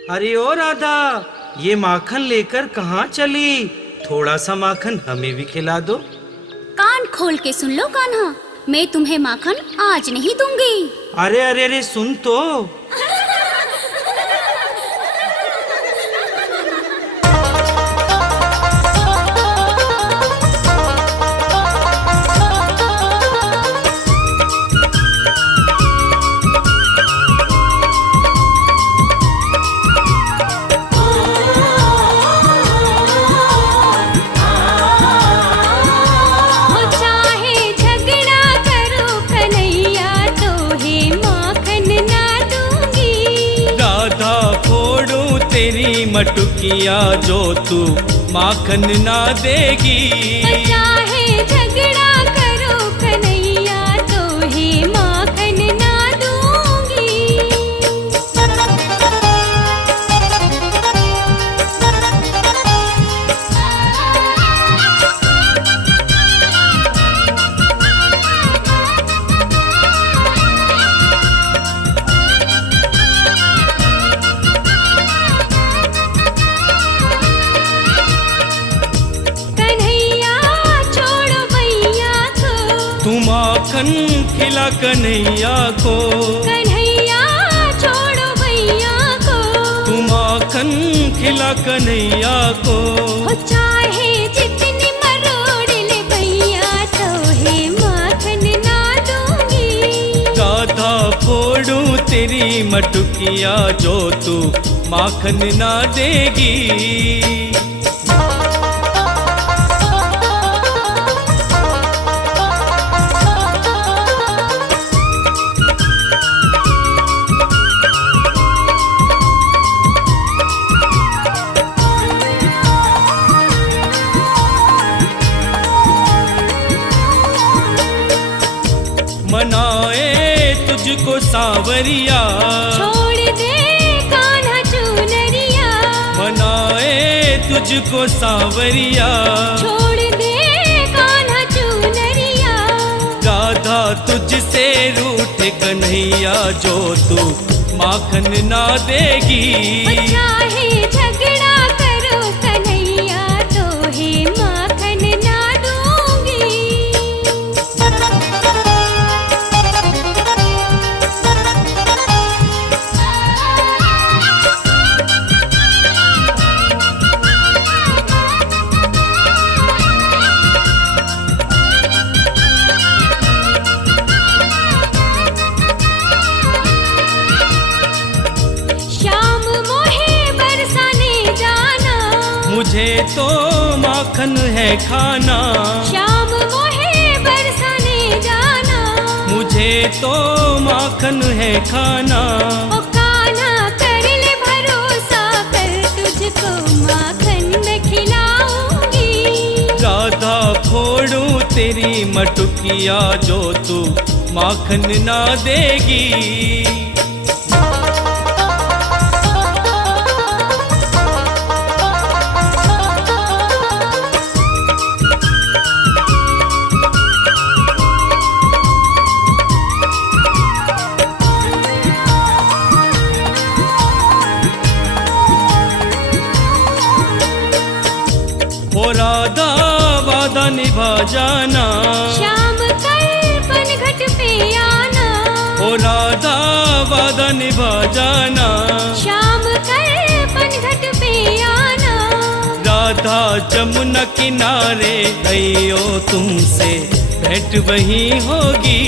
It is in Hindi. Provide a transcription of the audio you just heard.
अरे ओ राधा, ये माखन लेकर कहाँ चली? थोड़ा सा माखन हमें भी खिला दो। कान खोल के सुन लो कान्हा, मैं तुम्हें माखन आज नहीं दूंगी। अरे अरे अरे सुन तो। मटुकिया जो तू माखन ना देगी। चाहे झगड़ा करो कन्हैया तो ही माखन ना दूंगी। माखन खिला कन्हैया को, कन्हैया छोड़ो भैया को। तू माखन खिला कन्हैया को। चाहे जितनी मरोड़ ले भैया तो है माखन ना दूंगी। राधा फोड़ू तेरी मटुकिया जो तू माखन ना देगी। मनाए तुझको सांवरिया, छोड़ दे कान्हा चुनरिया। मनाए तुझको सांवरिया, छोड़ दे कान्हा चुनरिया। राधा तुझसे रूठ कन्हैया जो तू माखन ना देगी। चाहे झगड़ा करो कन्हैया तो है माखन ना दूंगी। मुझे तो माखन है खाना, शाम मोहे बरसाने जाना। मुझे तो माखन है खाना। ओ कान्हा कर ले भरोसा, कर तुझको माखन मैं खिलाऊंगी। राधा फोड़ू तेरी मटुकिया जो तू माखन ना देगी। ओ राधा वादा निभा जाना, शाम कल पनघट पे आना। ओ राधा वादा निभा जाना, शाम कल पनघट पे आना। राधा जमुना किनारे अयो तुमसे भेंट वहीं होगी।